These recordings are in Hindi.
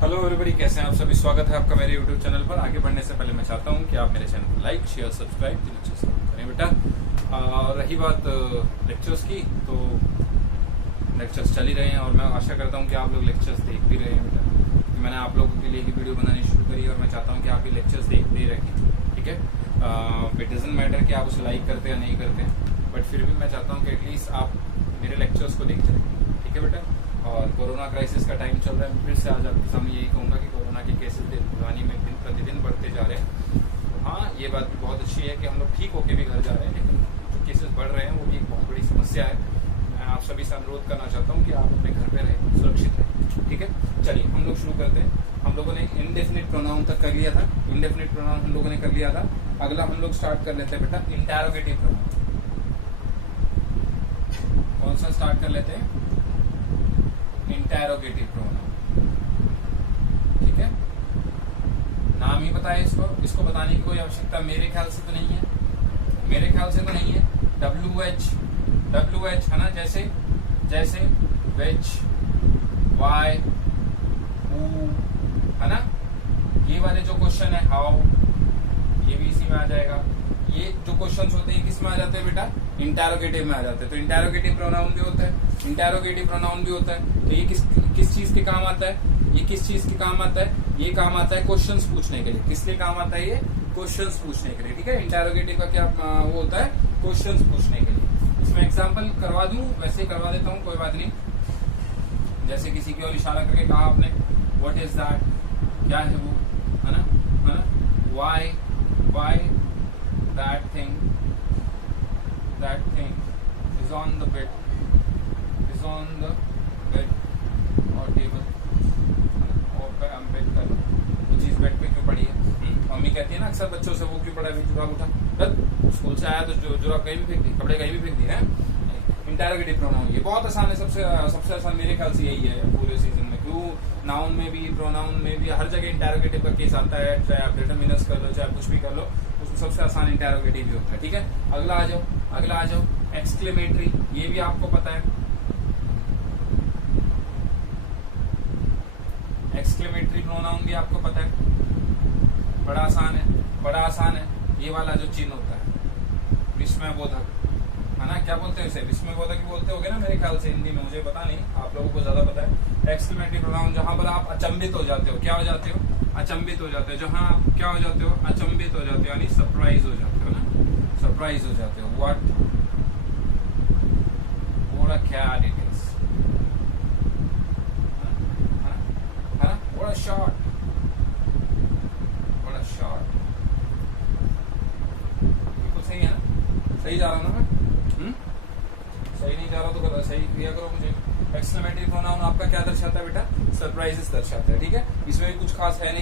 हेलो एवरीबॉडी, कैसे हैं आप सभी। स्वागत है आपका मेरे यूट्यूब चैनल पर। आगे बढ़ने से पहले मैं चाहता हूं कि आप मेरे चैनल को लाइक शेयर सब्सक्राइब तीनों चीज करें बेटा। और रही बात लेक्चर्स की, तो लेक्चर्स चल ही रहे हैं और मैं आशा करता हूं कि आप लोग लेक्चर्स देख भी रहे हैं बेटा। मैंने आप लोगों के लिए ही वीडियो बनानी शुरू करी और मैं चाहता हूँ कि आप ये लेक्चर्स देखते ही रहें, ठीक है। इट डजंट मैटर कि आप उसे लाइक करते या नहीं करते हैं, बट फिर भी मैं चाहता हूँ कि एटलीस्ट आप मेरे लेक्चर्स को देखते रहें, ठीक है बेटा। और कोरोना क्राइसिस का टाइम चल रहा है। फिर से आज आपके सामने यही कहूँगा कि कोरोना के केसेस भिवानी में दिन प्रतिदिन बढ़ते जा रहे हैं। तो हाँ, ये बात भी बहुत अच्छी है कि हम लोग ठीक होके भी घर जा रहे हैं, लेकिन जो केसेस बढ़ रहे हैं वो भी एक बहुत बड़ी समस्या है। मैं आप सभी से अनुरोध करना चाहता हूँ कि आप अपने घर पे रहें, सुरक्षित रहें, ठीक है। चलिए हम लोग शुरू करते हैं। हम लोगों ने इंडेफिनिट प्रोनाउन तक कर लिया था। इंडेफिनिट प्रोनाउन हम लोगों ने कर लिया था। अगला हम लोग स्टार्ट कर लेते हैं बेटा इंटेरोगेटिव प्रोनाउन। कौन सा स्टार्ट कर लेते हैं? इंटेरोगेटिव प्रोनाउन, ठीक है। नाम ही बताए इसको बताने की कोई आवश्यकता मेरे ख्याल से तो नहीं है, WH है ना, जैसे which, why, who, है ना। ये वाले जो क्वेश्चन है how, ये भी इसी में आ जाएगा। ये जो क्वेश्चंस होते हैं किस में आ जाते हैं बेटा? इंटेरोगेटिव में आ जाते हैं। तो इंटेरोगेटिव प्रोनाउन भी होता है, तो ये किस चीज के काम आता है? ये किस चीज के काम आता है? ये काम आता है क्वेश्चंस पूछने के लिए। किस लिए काम आता है? ये क्वेश्चंस पूछने के लिए, ठीक है। इंटेरोगेटिव का क्या वो होता है? क्वेश्चंस पूछने के लिए। इसमें एग्जांपल करवा दूं? वैसे ही करवा देता हूं, कोई बात नहीं। जैसे किसी की ओर इशारा करके कहा आपने, व्हाट इज दैट, क्या है वो, है ना। Why that thing is on the bed or table, और बेड कर वो चीज बेड पे क्यों पड़ी है? मम्मी कहती है ना अक्सर बच्चों से, वो क्यों पड़ा है जुराब उठा, स्कूल से आया तो जुराब कहीं भी फेंक दी, कपड़े कहीं भी फेंक दिए हैं। इंटेरोगेटिव प्रोनाउन ये बहुत आसान है, सबसे आसान मेरे ख्याल से यही है पूरे सीजन में। क्यों? नाउन में भी, प्रोनाउन में भी, हर जगह इंटेरोगेटिव का केस आता है। चाहे आप डिटरमिनर्स कर लो, चाहे कुछ भी कर लो, उसमें सबसे आसान इंटेरोगेटिव भी होता है, ठीक है। अगला आ जाओ एक्सक्लेमेटरी। ये भी आपको पता है, एक्सक्लेमेटरी प्रोनाउन भी आपको पता है। बड़ा आसान है। ये वाला जो चिन्ह होता है विस्मयबोधक, है ना। क्या बोलते हैं इसे? विस्मयबोधक ही बोलते होगे ना मेरे ख्याल से हिंदी में, मुझे पता नहीं, आप लोगों को ज्यादा पता है। एक्सक्लेमेटरी प्रोनाउन जहां पर आप अचंभित हो जाते हो। क्या हो जाते हो? अचंभित हो जाते हो। जहां आप क्या हो जाते हो? अचंभित हो जाते हो, यानी सरप्राइज हो जाते हो ना, सरप्राइज हो जाते हो। व्हाट cat it is, है ना। what a shot, बिल्कुल सही है ना। सही जा रहा हूं ना मैं? सही नहीं जा रहा तो सही क्रिया करो मुझे। एक्सक्लेमेटरी प्रोनाउन आपका क्या दर्शाता है बेटा? सरप्राइजेस दर्शाता है, ठीक है। इसमें भी कुछ खास है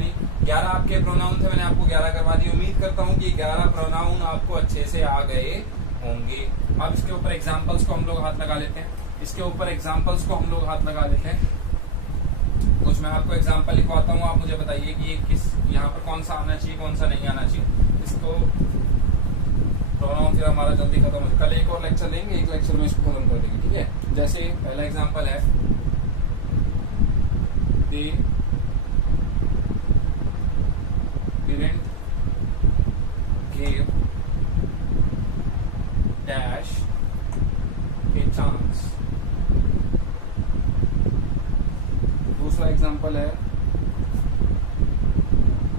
नहीं। 11 आपके प्रोनाउन थे, मैंने आपको 11 करवा दिए। उम्मीद करता हूँ कि 11 प्रोनाउन आपको अच्छे से आ गए होंगे। अब इसके ऊपर एग्जाम्पल्स को हम लोग हाथ लगा लेते हैं। कुछ मैं आपको एग्जाम्पल लिखवाता हूँ, आप मुझे बताइए कि ये किस, यहाँ पर कौन सा आना चाहिए, कौन सा नहीं आना चाहिए। इसको प्रोनाउन फिर हमारा जल्दी खत्म हो। कल एक और लेक्चर लेंगे, एक लेक्चर में इसको खत्म कर देंगे, ठीक है। जैसे पहला एग्जाम्पल है, they didn't give dash a chance. दूसरा एग्जाम्पल है,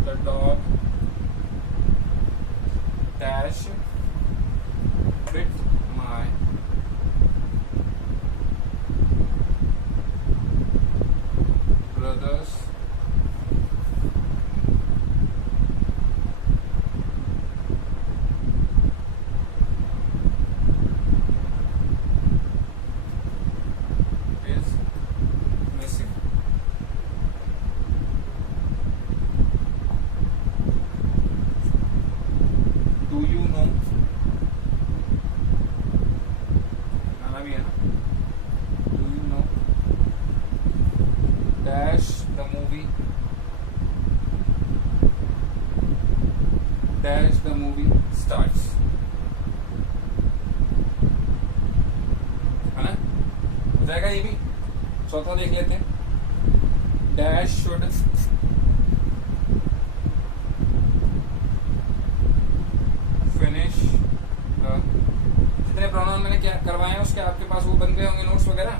the dog dash bit my brother's is missing. Do you know? भी है ना। Do you know dash the movie starts, है ना। हो जाएगा ये भी। चौथा देख लेते हैं, डैश शुड फिनिश जितने प्रोनाउन मैंने क्या करवाए हैं उसके आपके पास वो बन गए होंगे नोट्स वगैरह,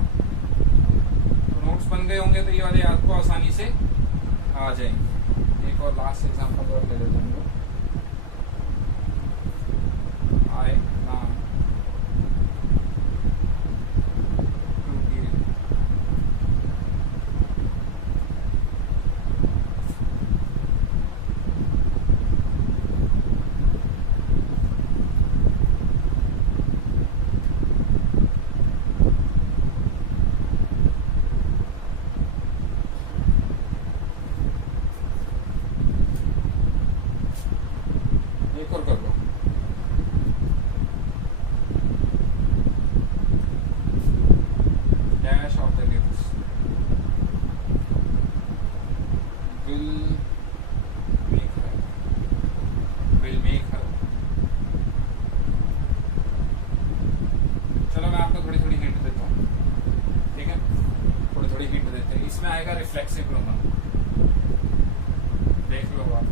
तो नोट्स बन गए होंगे तो ये वाले आपको आसानी से आ जाएंगे। एक और लास्ट एग्जांपल और ले लेते हैं। आई नाम एक और कर लो। Dash of the gifts will make her. चलो मैं आपको थोड़ी थोड़ी हिंट देता हूँ, ठीक है? थोड़ी थोड़ी हिंट देते हैं। इसमें आएगा रिफ्लेक्सिव प्रोनाउन, देख लो आप।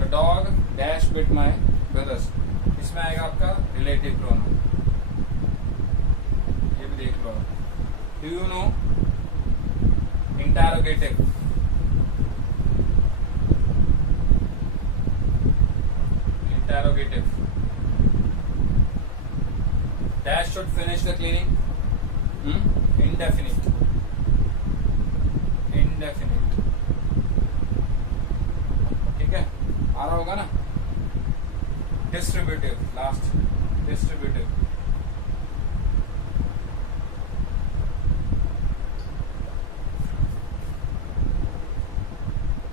The dog dash bit my brothers, इसमें आएगा आपका रिलेटिव प्रोनाउन, ये भी देख लो आप। Do you no interrogative, interrogative. Dash should finish the cleaning, indefinite, indefinite, ठीक है? आ रहा होगा ना? डिस्ट्रीब्यूटिव, लास्ट डिस्ट्रीब्यूटिव,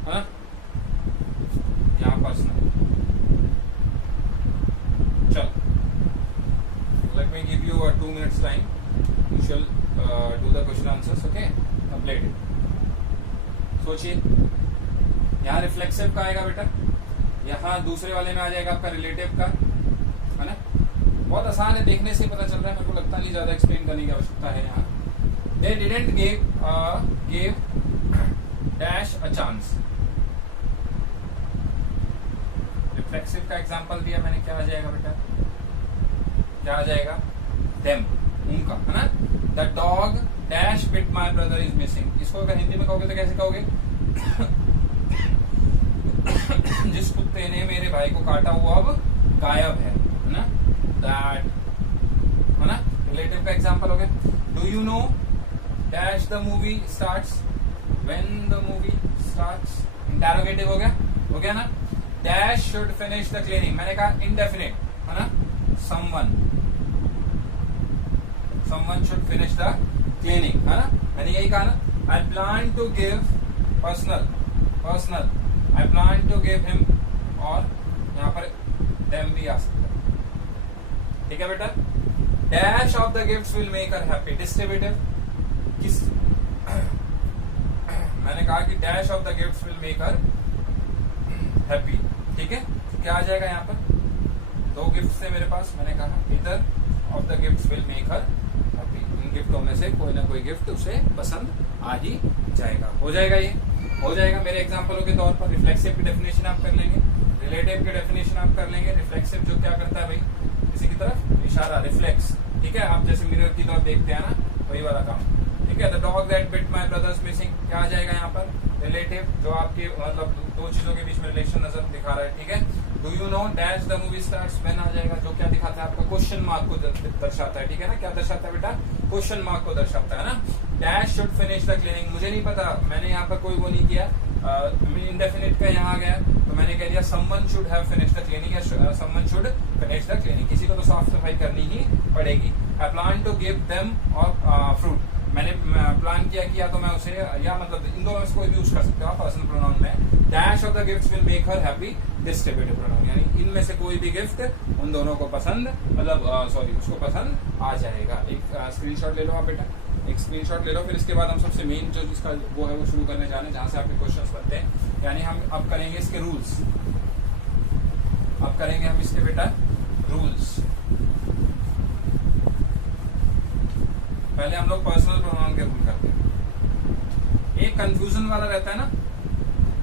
हाँ? यहाँ पर्सनल। चल, let me give you a 2 minutes time. You shall do the question answers. Okay, complete it. सोचिए, यहाँ रिफ्लेक्सिव का आएगा बेटा, यहाँ दूसरे वाले में आ जाएगा आपका रिलेटिव का, है ना? बहुत आसान है, देखने से पता चल रहा है, मेरे को लगता नहीं ज्यादा एक्सप्लेन करने की आवश्यकता है यहाँ। They didn't give dash a chance. Reflexive का एग्जांपल दिया मैंने, क्या आ जाएगा बेटा? क्या आ जाएगा? Them, उनका, है ना? The dog dash bit my brother is missing. इसको अगर हिंदी में कहोगे तो कैसे कहोगे? जिस कुत्ते ने मेरे भाई को काटा वो अब गायब है ना? That, है ना? रिलेटिव का एग्जांपल हो गया। Do you know dash the movie starts when the movie starts? Interrogative हो गया ना? Dash should finish the cleaning, मैंने कहा indefinite, है ना? Someone should finish the cleaning, है ना? मैंने यही कहा ना? I plan to give personal, I plan to give him, और यहाँ पर them भी आ सकता है, ठीक है बेटा? Dash of the gifts will make her happy, distributive, किस मैंने कहा कि dash of the gifts will make her happy, ठीक है? तो क्या आ जाएगा यहाँ पर? दो गिफ्ट थे मेरे पास, मैंने कहा either of the gifts will make her happy, इन गिफ्टों में से कोई ना कोई गिफ्ट उसे पसंद आ ही जाएगा। हो जाएगा, ये हो जाएगा। मेरे एग्जांपलों के तौर पर रिफ्लेक्सिव की डेफिनेशन आप कर लेंगे, रिलेटिव की डेफिनेशन आप कर लेंगे। रिफ्लेक्सिव जो क्या करता है भाई, किसी की तरफ इशारा, रिफ्लेक्स, ठीक है? आप जैसे मिरर की तरफ देखते हैं ना, वही वाला काम, ठीक है? The dog that bit my brothers missing, क्या आ जाएगा यहाँ पर? रिलेटिव, जो आपके मतलब दो चीजों के बीच में रिलेशन नजर दिखा रहा है, ठीक है? Do you know dash the movie starts when आ जाएगा, जो क्या दिखाता है आपका? क्वेश्चन मार्क को दर्शाता है, ठीक है ना? क्या दर्शाता है बेटा? क्वेश्चन मार्क को दर्शाता है ना? Dash should finish the cleaning, मुझे नहीं पता, मैंने यहाँ पर कोई वो नहीं किया, इंडेफिनिट का यहाँ आ गया तो मैंने कह दिया someone should have finish the cleaning या someone should finish the cleaning. किसी को तो साफ सफाई करनी ही पड़ेगी। I plan to give them और फ्रूट, मैंने प्लान किया कि या तो मैं उसे, या मतलब इन दोनों में से कोई भी यूज कर सकते हो आप पर्सनल प्रोनाउन में। Dash of the gifts will make her happy, distributive pronoun, यानी इनमें से कोई भी गिफ्ट उन दोनों को पसंद, मतलब सॉरी उसको पसंद आ जाएगा। एक स्क्रीनशॉट ले लो आप बेटा, एक स्क्रीनशॉट ले लो, फिर इसके बाद हम सबसे मेन जो जिसका वो है वो शुरू करने जा रहे हैं, जहां से आपके क्वेश्चंस बनते हैं। यानी हम अब करेंगे इसके रूल्स, अब करेंगे हम इसके बेटा रूल्स। पहले हम लोग पर्सनल प्रोनाउन के रूल करते हैं, एक कंफ्यूजन वाला रहता है ना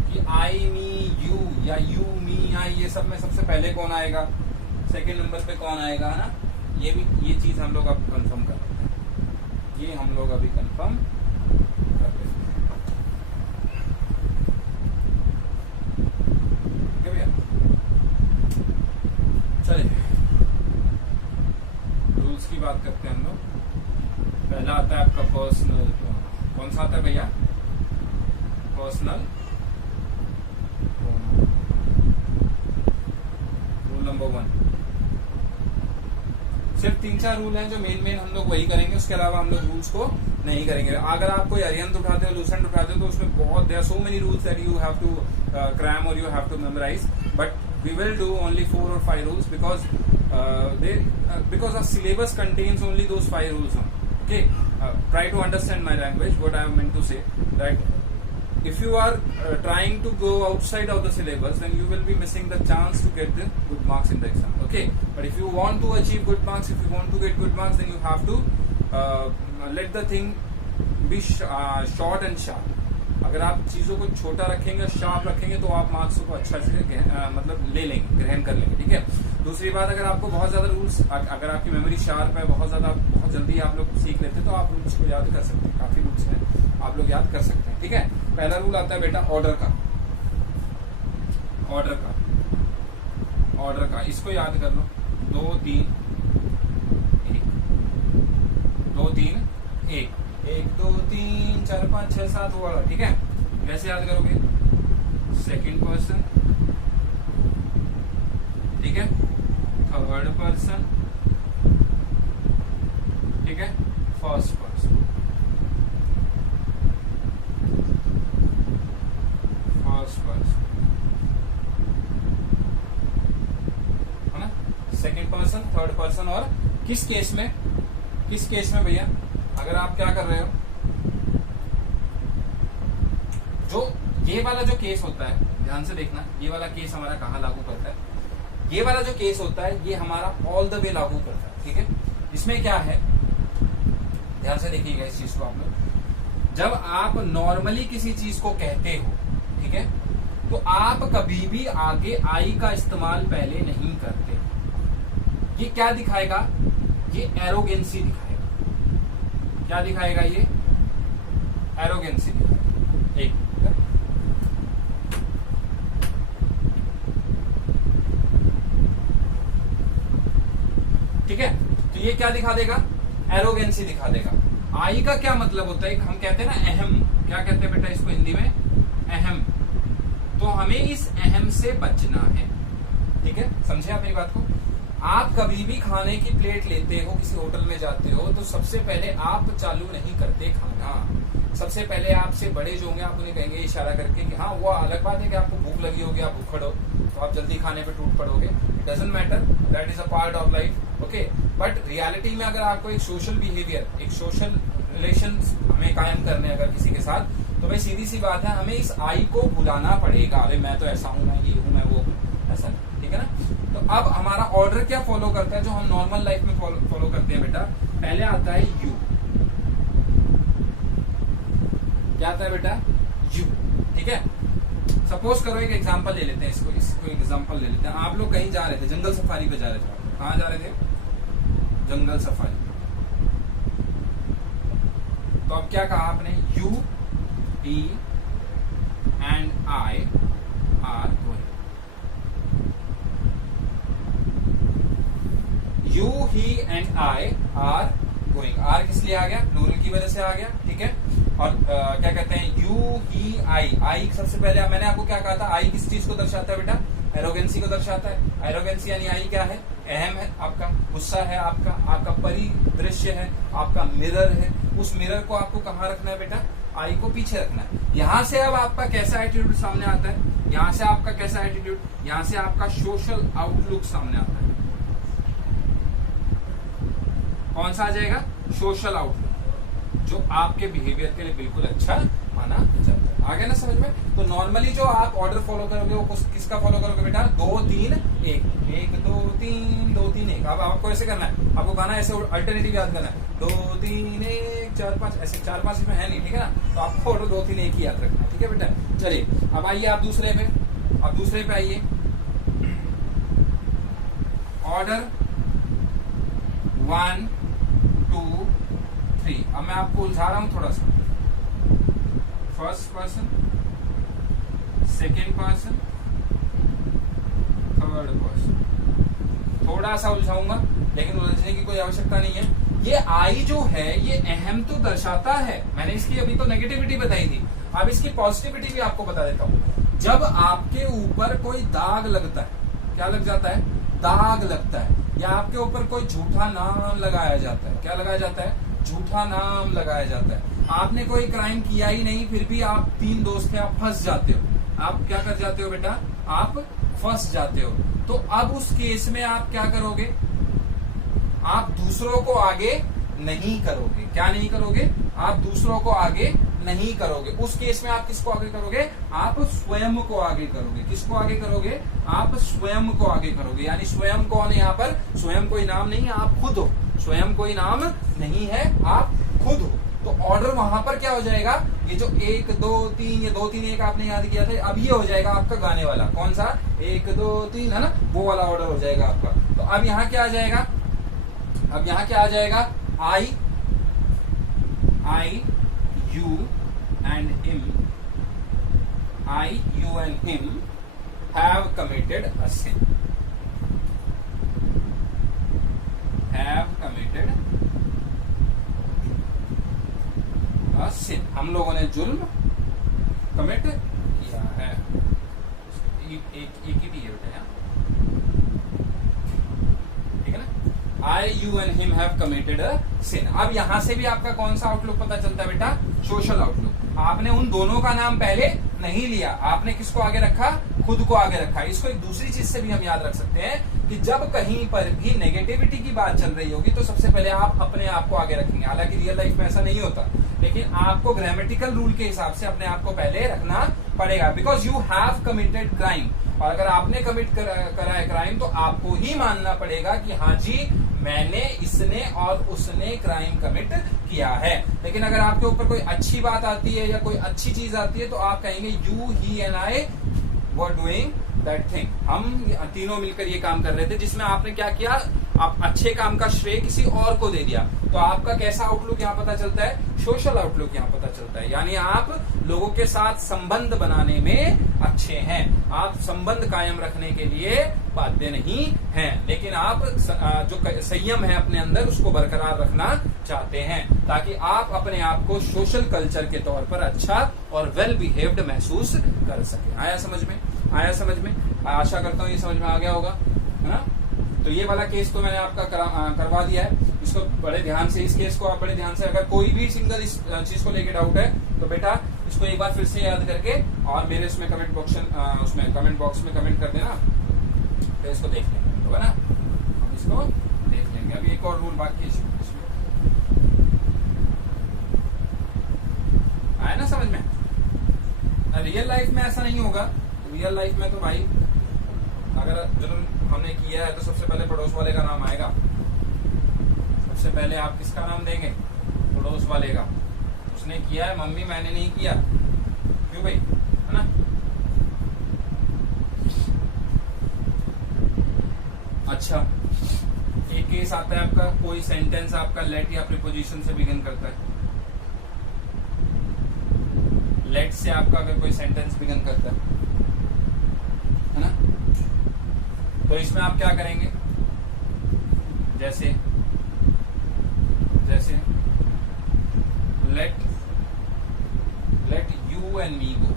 कि आई मी यू या यू मी आई, ये सब में सबसे पहले कौन आएगा, सेकंड नंबर पे कौन आएगा, है ना। ये चीज हम लोग अब कंफर्म कर लेते हैं, ये हम लोग अभी कंफर्म कर लेते हैं। ठीक है भैया, चलिए रूल्स की बात करते हैं हम लोग। पहला आता है आपका पर्सनल, कौन सा आता है भैया, पर्सनल रूल नंबर 1। सिर्फ 3-4 रूल हैं जो मेन हम लोग वही करेंगे, उसके अलावा हम लोग रूल्स को नहीं करेंगे। अगर आप कोई अरिहंत उठाते हो, लूसेंट उठाते हो, तो उसमें बहुत there are so many rules that you have to cram or you have to memorise, but we will do only 4 or 5 rules because our syllabus contains only those 5 rules. Okay, try to understand my language, what I am meant to say, that if you are trying to go outside of the syllabus, then you will be missing the chance to get the good marks in the exam. Okay, but if you want to achieve good marks, if you want to get good marks, then you have to let the thing be short and sharp. अगर आप चीजों को छोटा रखेंगे, शार्प रखेंगे, तो आप मार्क्स को अच्छा से मतलब ले लेंगे, ग्रहण कर लेंगे। ठीक है। दूसरी बात, अगर आपको बहुत ज्यादा रूल्स, अगर आपकी मेमोरी शार्प है, बहुत जल्दी आप लोग सीख लेते हैं, तो आप रूल्स को याद कर सकते हैं। काफी रूल्स हैं, आप लोग याद कर सकते हैं। ठीक है। पहला रूल आता है बेटा ऑर्डर का, ऑर्डर का इसको याद कर लो, 2 3 1, 2 3 1, 1 2 3 4 5 6 7 वाला। ठीक है। कैसे याद करोगे, सेकंड पर्सन, ठीक है, थर्ड पर्सन, ठीक है, फर्स्ट पर्सन, है ना, सेकंड पर्सन, थर्ड पर्सन। और किस केस में भैया, अगर आप क्या कर रहे हो, जो ये वाला जो केस होता है, ध्यान से देखना, ये वाला केस हमारा कहाँ लागू करता है, ये वाला जो केस होता है ये हमारा ऑल द वे लागू करता है। ठीक है। इसमें क्या है, ध्यान से देखिएगा इस चीज को आप लोग। जब आप नॉर्मली किसी चीज को कहते हो, ठीक है, तो आप कभी भी आगे आई का इस्तेमाल पहले नहीं करते। ये क्या दिखाएगा, ये एरोगेंसी दिखाएगा। क्या दिखाएगा, ये एरोगेंसी दिखाएगा। एक ठीक है, तो ये क्या दिखा देगा, एरोगेंसी दिखा देगा। आई का क्या मतलब होता है, हम कहते हैं ना अहम, क्या कहते हैं बेटा इसको हिंदी में, अहम। तो हमें इस अहम से बचना है। ठीक है, समझे आप मेरी बात को। आप कभी भी खाने की प्लेट लेते हो, किसी होटल में जाते हो, तो सबसे पहले आप चालू नहीं करते खाना। सबसे पहले आपसे बड़े जो होंगे आप उन्हें कहेंगे इशारा करके कि हाँ, वो अलग बात है कि आपको भूख लगी होगी, आप भूखड़ हो, तो आप जल्दी खाने पे टूट पड़ोगे। It doesn't matter, that is a part of life. Okay, but reality में अगर आपको एक सोशल बिहेवियर, एक सोशल रिलेशन हमें कायम करने अगर किसी के साथ, तो भाई सीधी सी बात है, हमें इस आई को भुलाना पड़ेगा। अरे मैं तो ऐसा हूं, मैं ये हूं, मैं वो, ऐसा। ठीक है ना। तो अब हमारा ऑर्डर क्या फॉलो करता है, जो हम नॉर्मल लाइफ में फॉलो करते हैं बेटा। पहले आता है यू, क्या आता है बेटा, यू। ठीक है। सपोज करो एक एग्जांपल ले लेते हैं, इसको एग्जांपल ले लेते हैं। आप लोग कहीं जा रहे थे, जंगल सफारी पे जा रहे थे। कहाँ जा रहे थे, जंगल सफारी। तो अब क्या कहा आपने, you he and I are going. You he and I are going. Are किस लिए आ गया, प्लूरल की वजह से आ गया। ठीक है। और क्या कहते हैं, यू ही आई सबसे पहले मैंने आपको क्या कहा था, आई किस चीज को दर्शाता है बेटा, एरोगेंसी को दर्शाता है। एरोगेंसी यानी आई क्या है, अहम है आपका, गुस्सा है आपका परिदृश्य है, आपका मिरर है। उस मिरर को आपको कहाँ रखना है बेटा, आई को पीछे रखना है। यहां से अब आपका कैसा एटीट्यूड सामने आता है, यहां से आपका कैसा एटीट्यूड, यहां से आपका सोशल आउटलुक सामने आता है। कौन सा आ जाएगा, सोशल आउटलुक, जो आपके बिहेवियर के लिए बिल्कुल अच्छा माना जाता है। आ गया ना समझ में। तो नॉर्मली जो आप ऑर्डर फॉलो करोगे वो किसका फॉलो करोगे बेटा, 2 3 1, 1 2 3 2 3 1। अब आपको ऐसे करना है, आपको गाना ऐसे अल्टरनेटिव याद करना है, 2 3 1 4 5 ऐसे 4 5 इसमें है नहीं, ठीक है ना। तो आपको ऑर्डर 2 3 1 ही याद रखना है, ठीक है बेटा। चलिए अब आइए आप दूसरे पे, अब दूसरे पे आइए। ऑर्डर 1 2 3। अब मैं आपको उलझा रहा हूं थोड़ा सा। First person, second person, third person, थोड़ा सा उलझाऊंगा लेकिन उलझने की कोई आवश्यकता नहीं है। ये आई जो है ये अहम तो दर्शाता है, मैंने इसकी अभी तो नेगेटिविटी बताई थी, अब इसकी पॉजिटिविटी भी आपको बता देता हूं। जब आपके ऊपर कोई दाग लगता है, क्या लग जाता है, दाग लगता है, या आपके ऊपर कोई झूठा नाम लगाया जाता है, क्या लगाया जाता है, झूठा नाम लगाया जाता है। आपने कोई क्राइम किया ही नहीं, फिर भी आप 3 दोस्त थे, आप फंस जाते हो। आप क्या कर जाते हो बेटा, आप फंस जाते हो। तो अब उस केस में आप क्या करोगे, आप दूसरों को आगे नहीं करोगे। क्या नहीं करोगे, आप दूसरों को आगे नहीं करोगे। उस केस में आप किसको आगे करोगे, आप स्वयं को आगे करोगे। किसको आगे करोगे, आप स्वयं को आगे करोगे। यानी स्वयं कौन है यहाँ पर, स्वयं कोई नाम नहीं है, आप खुद हो। स्वयं कोई नाम नहीं है, आप खुद हो। तो ऑर्डर वहां पर क्या हो जाएगा, ये जो 1 2 3, ये 2 3 1 आपने याद किया था, अब ये हो जाएगा आपका गाने वाला। कौन सा, 1 2 3 है ना, वो वाला ऑर्डर हो जाएगा आपका। तो अब यहाँ क्या आ जाएगा, अब यहाँ क्या आ जाएगा, I you and him, I you and him have committed a sin, have committed a sin. हम लोगों ने जुल्म कमिट किया है। एक ही टी है बेटा, ठीक है ना। I you and him have committed a sin. अब यहां से भी आपका कौन सा आउटलुक पता चलता है बेटा, सोशल आउटलुक। आपने उन दोनों का नाम पहले नहीं लिया, आपने किसको आगे रखा, खुद को आगे रखा। इसको एक दूसरी चीज से भी हम याद रख सकते हैं कि जब कहीं पर भी नेगेटिविटी की बात चल रही होगी तो सबसे पहले आप अपने आप को आगे रखेंगे। हालांकि रियल लाइफ में ऐसा नहीं होता, लेकिन आपको ग्रामेटिकल रूल के हिसाब से अपने आप को पहले रखना पड़ेगा। Because you have committed crime, और अगर आपने कमिट करा है क्राइम तो आपको ही मानना पड़ेगा कि हाँ जी मैंने, इसने और उसने क्राइम कमिट किया है। लेकिन अगर आपके ऊपर कोई अच्छी बात आती है या कोई अच्छी चीज आती है तो आप कहेंगे you, he and I were doing that thing. हम तीनों मिलकर ये काम कर रहे थे, जिसमें आपने क्या किया, आप अच्छे काम का श्रेय किसी और को दे दिया। तो आपका कैसा आउटलुक यहाँ पता चलता है, सोशल आउटलुक यहाँ पता चलता है। यानी आप लोगों के साथ संबंध बनाने में अच्छे हैं, आप संबंध कायम रखने के लिए बाध्य नहीं हैं, लेकिन आप जो संयम है अपने अंदर उसको बरकरार रखना चाहते हैं, ताकि आप अपने आप को सोशल कल्चर के तौर पर अच्छा और वेल बिहेव्ड महसूस कर सके। आया समझ में, आया समझ में, आशा करता हूँ ये समझ में आ गया होगा, है ना। तो ये वाला केस तो मैंने आपका करवा दिया है, इसको बड़े ध्यान से, इस केस को आप बड़े ध्यान से, अगर कोई भी सिंगल इस चीज को लेके डाउट है तो बेटा इसको एक बार फिर से याद करके और मेरे इसमें कमेंट बॉक्स में कमेंट कर देना, फिर इसको देख लेंगे, तो है ना, हम इसको देख लेंगे। अभी एक और रूल बाकी है इसमें, आया ना समझ में। रियल लाइफ में ऐसा नहीं होगा, रियल लाइफ में तो भाई अगर जुर्म हमने किया है तो सबसे पहले पड़ोस वाले का नाम आएगा। सबसे पहले आप किसका नाम देंगे, पड़ोस वाले का। उसने किया है, मम्मी मैंने नहीं किया, क्यों भाई, है ना। अच्छा, एक केस आता है आपका, कोई सेंटेंस आपका लेट या प्रीपोजिशन से बिगिन करता है। लेट से आपका अगर कोई सेंटेंस बिगिन करता है ना, तो इसमें आप क्या करेंगे, जैसे लेट यू एंड मी गो।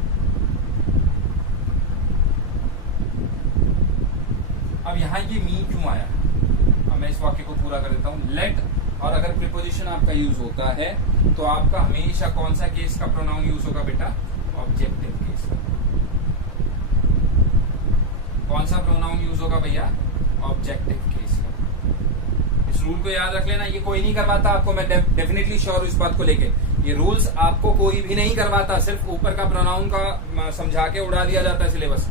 अब यहां ये मी क्यों आया, अब मैं इस वाक्य को पूरा कर देता हूं। लेट, और अगर प्रीपोजिशन आपका यूज होता है तो आपका हमेशा कौन सा केस का प्रोनाउन यूज होगा बेटा, ऑब्जेक्टिव केस का। कौन सा प्रोनाउन यूज होगा भैया, ऑब्जेक्टिव केस का। इस रूल को याद रख लेना, ये कोई नहीं करवाता आपको, मैं डेफिनेटली श्योर हूं इस बात को लेके। ये रूल्स आपको कोई भी नहीं करवाता, सिर्फ ऊपर का प्रोनाउन का समझा के उड़ा दिया जाता है सिलेबस।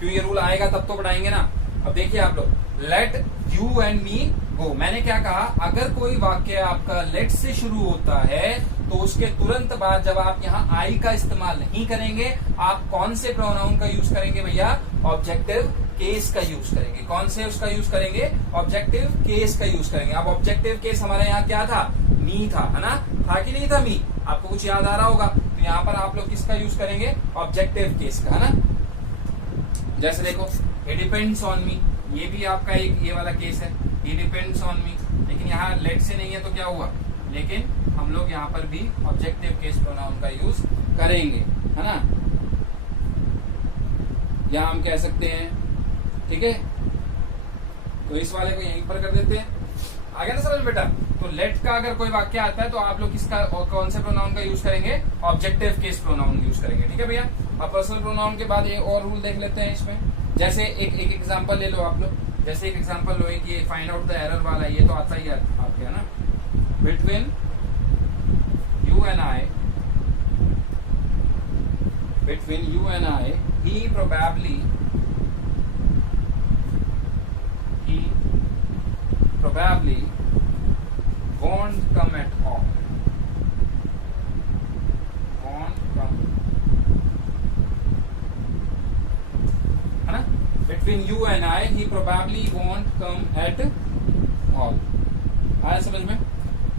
क्यों, ये रूल आएगा तब तो पढ़ाएंगे ना। अब देखिए आप लोग, लेट यू एंड मी गो। मैंने क्या कहा, अगर कोई वाक्य आपका लेट से शुरू होता है तो उसके तुरंत बाद जब आप यहाँ आई का इस्तेमाल नहीं करेंगे, आप कौन से प्रोनाउन का यूज करेंगे भैया? ऑब्जेक्टिव केस का यूज करेंगे। कौन से उसका यूज करेंगे? ऑब्जेक्टिव केस का यूज करेंगे। अब ऑब्जेक्टिव केस हमारे यहाँ क्या था? मी था, है ना? था कि नहीं था मी? आपको कुछ याद आ रहा होगा। तो यहाँ पर आप लोग किसका यूज करेंगे? ऑब्जेक्टिव केस का, है ना? जैसे देखो, इट डिपेंड्स ऑन मी, ये भी आपका एक ये वाला केस है, इट डिपेंड्स ऑन मी। लेकिन यहाँ लेट से नहीं है तो क्या हुआ? लेकिन हम लोग यहाँ पर भी ऑब्जेक्टिव केस प्रोनाउन का यूज करेंगे, है ना? यहाँ हम कह सकते हैं, ठीक है, तो इस वाले को यहीं पर कर देते हैं। आगे ना समझ बेटा? तो लेट का अगर कोई वाक्य आता है तो आप लोग किसका और कौन से प्रोनाउन का यूज करेंगे? ऑब्जेक्टिव केस प्रोनाउन यूज करेंगे, ठीक है भैया? अब पर्सनल प्रोनाउन के बाद एक और रूल देख लेते हैं इसमें। जैसे एक एग्जांपल ले लो आप लोग। जैसे एक एग्जांपल लो कि फाइंड आउट द एरर वाला, ये तो आता ही है आपके, है ना? Between you and I, between you and I, he probably won't come at all. Won't come, है ना? Between you and I, he probably won't come at all. आया समझ में?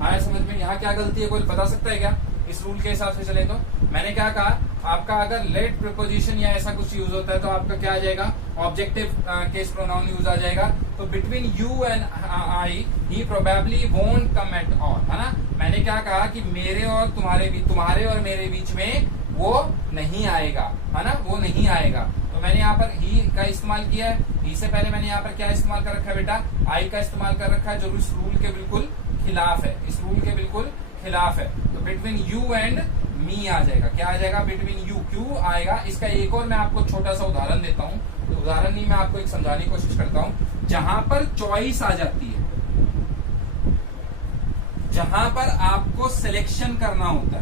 आया समझ में? यहाँ क्या गलती है, कोई बता सकता है क्या? इस रूल के हिसाब से चले तो मैंने क्या कहा, आपका अगर लेट प्रीपोजिशन या ऐसा कुछ यूज होता है तो आपका क्या आ जाएगा? ऑब्जेक्टिव केस प्रोनाउन यूज आ जाएगा। तो between you and I, he probably won't come at all, है ना? मैंने क्या कहा कि मेरे और तुम्हारे और मेरे बीच में वो नहीं आएगा, है ना? वो नहीं आएगा। तो मैंने यहाँ पर ही का इस्तेमाल किया है। ही से पहले मैंने यहाँ पर क्या इस्तेमाल कर रखा है बेटा? आई का इस्तेमाल कर रखा है, जो इस रूल के बिल्कुल खिलाफ है, इस रूल के बिल्कुल खिलाफ है। तो बिटवीन यू एंड मी आ जाएगा। क्या आ जाएगा? Between you. क्यों आएगा? इसका एक और मैं आपको छोटा सा उदाहरण देता हूँ। तो उदाहरण नहीं, मैं आपको एक समझाने की कोशिश करता हूँ। जहां पर चॉइस आ जाती है, जहां पर आपको सिलेक्शन करना होता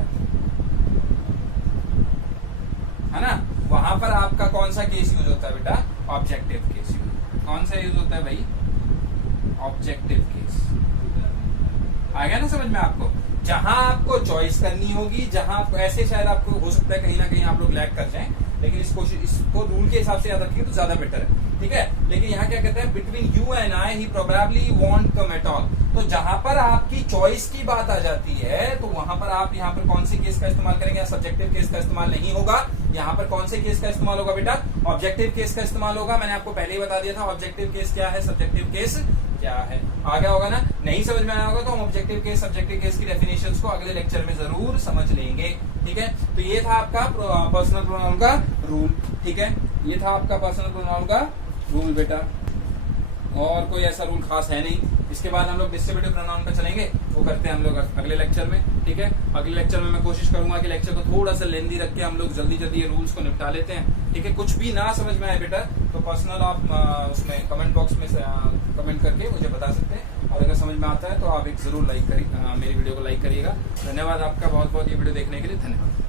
है ना? वहां पर आपका कौन सा केस यूज होता है बेटा? Objective case use. कौन सा यूज होता है भाई? Objective case. आ गया ना समझ में आपको? जहां आपको चॉइस करनी होगी, जहां ऐसे शायद आपको हो सकता है कहीं ना कहीं आप लोग लैग कर जाएं, लेकिन इसको रूल के हिसाब से याद रखिए तो ज्यादा बेटर है, ठीक है? लेकिन यहाँ क्या कहते हैं? Between you and I, he probably won't come at all. तो जहां पर आपकी चॉइस की बात आ जाती है तो वहां पर आप यहाँ पर कौन से केस का इस्तेमाल करेंगे? सब्जेक्टिव केस का इस्तेमाल नहीं होगा। यहाँ पर कौन से केस का इस्तेमाल होगा बेटा? ऑब्जेक्टिव केस का इस्तेमाल होगा। मैंने आपको पहले ही बता दिया था ऑब्जेक्टिव केस क्या है, सब्जेक्टिव केस क्या है। आ गया होगा ना? नहीं समझ में आया होगा तो हम ऑब्जेक्टिव केस, सब्जेक्टिव केस की डेफिनेशंस को अगले लेक्चर में जरूर समझ लेंगे, ठीक है? तो ये था आपका पर्सनल प्रोनाउन का रूल, ठीक है? ये था आपका पर्सनल प्रोनाउन का रूल बेटा, और कोई ऐसा रूल खास है नहीं। इसके बाद हम लोग डिस्ट्रीब्यूटिव प्रोनाउन पे चलेंगे, वो करते हैं हम लोग अगले लेक्चर में, ठीक है? अगले लेक्चर में मैं कोशिश करूंगा कि लेक्चर को थोड़ा सा लेंदी रख के हम लोग जल्दी जल्दी ये रूल्स को निपटा लेते हैं, ठीक है? कुछ भी ना समझ में आए बेटा तो पर्सनल आप उसमें कमेंट बॉक्स में कमेंट करके मुझे बता सकते हैं, और अगर समझ में आता है तो आप एक जरूर लाइक करिए, मेरी वीडियो को लाइक करिएगा। धन्यवाद आपका बहुत बहुत, ये वीडियो देखने के लिए धन्यवाद।